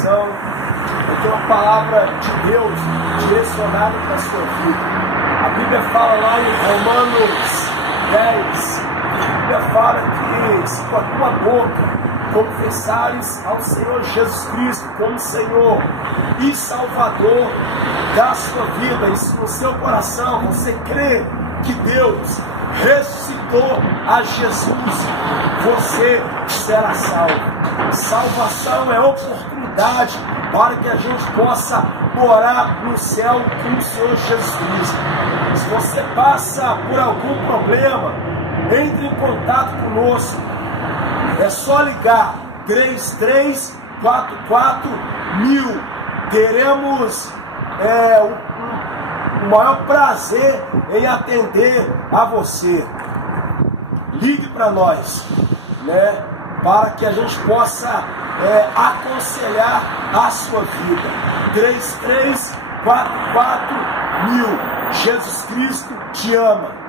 coração. Eu tenho uma palavra de Deus direcionada para a sua vida. A Bíblia fala lá em Romanos 10, a Bíblia fala que se com a tua boca confessares ao Senhor Jesus Cristo como Senhor e Salvador da sua vida, e se no seu coração você crê que Deus ressuscitou a Jesus, você será salvo. Salvação é oportunidade para que a gente possa morar no céu com o Senhor Jesus Cristo. Se você passa por algum problema, entre em contato conosco. É só ligar 3344.000. Teremos o maior prazer em atender a você. Ligue para nós, né, para que a gente possa aconselhar a sua vida. 3344.000. Jesus Cristo te ama.